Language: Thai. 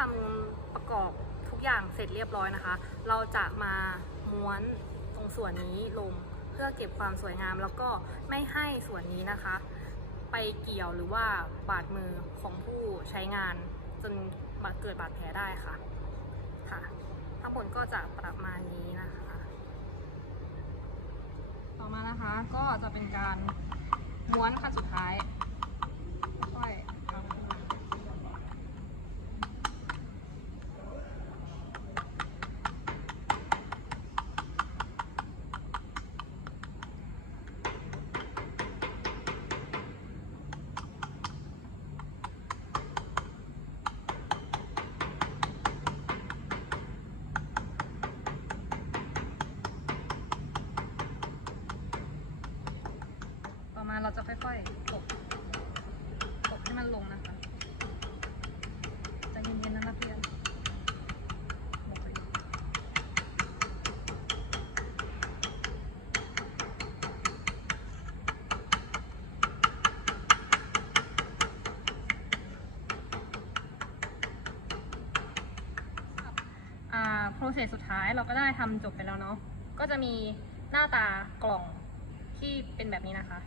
ทำประกอบทุกอย่างเสร็จเรียบร้อยนะคะ เราจะมาม้วนตรงส่วนนี้ลงเพื่อเก็บความสวยงาม แล้วก็ไม่ให้ส่วนนี้นะคะ ไปเกี่ยวหรือว่าบาดมือของผู้ใช้งานจนเกิดบาดแผลได้ค่ะค่ะทั้งหมดก็จะประมาณนี้นะคะ ต่อมานะคะก็จะเป็นการม้วนขั้นสุดท้ายค่อยทำขึ้นมาต่อมา เราจะค่อยๆกดกดให้มันลงนะคะจะเย็นๆนะนักเรียนโอเคอ่า process สุดท้ายเราก็ได้ทำจบไปแล้วเนาะ ก็จะมีหน้าตากล่องที่เป็นแบบนี้นะคะ